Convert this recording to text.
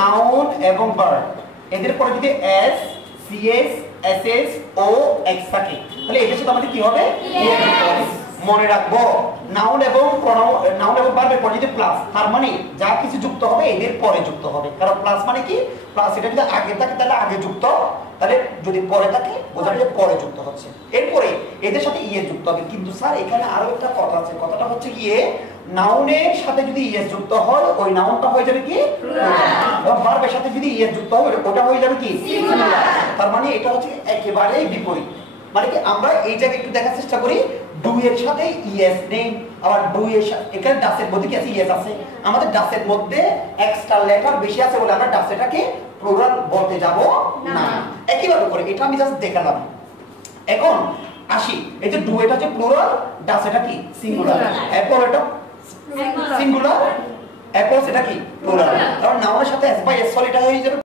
noun এবং verb এদের পরে যদি এস সিএস এসএস ও এক্স থাকে তাহলে এদের সাথে আমাদের কি হবে মনে রাখবো নাউন এবং ভার্বের পরে যদি প্লাস তার মানে যা কিছু যুক্ত হবে এদের পরে যুক্ত হবে কারণ প্লাস মানে কি প্লাস এটা যদি আগে থাকে তাহলে আগে যুক্ত তাহলে যদি পরে থাকে বোঝা যায় পরে যুক্ত হচ্ছে এরপরে এদের সাথে ইএস যুক্ত হবে কিন্তু স্যার এখানে আরো একটা কথা আছে কথাটা হচ্ছে গিয়ে নাউনের সাথে যদি ইএস যুক্ত হয় ওই নাউনটা হয়ে যাবে কি প্লুরাল ভার্বের সাথে যদি ইএস যুক্ত হয় ওটা হয়ে যাবে কি সিঙ্গুলার তার মানে এটা হচ্ছে একেবারেই বিপরীত মানে কি আমরা এই জায়গায় একটু দেখার চেষ্টা করি ডু এর সাথে ইএস নেই আবার ডু এর এখানে ডাসের মধ্যে কি আছে ইএস আছে আমাদের ডাসের মধ্যে এক্সট্রা লেটার বেশি আছে বলে আমরা ডাস এটাকে প্লুরাল বলতে যাব না একইভাবে করে এটা আমি জাস্ট দেখালাম এখন আসি এই যে ডু এটা হচ্ছে প্লুরাল ডাস এটা কি সিঙ্গুলার অ্যাপল এটা সিঙ্গুলার অ্যাপল সেটা কি প্লুরাল কারণ নাউনের সাথে এস বাই এস এটা হয়ে যাবে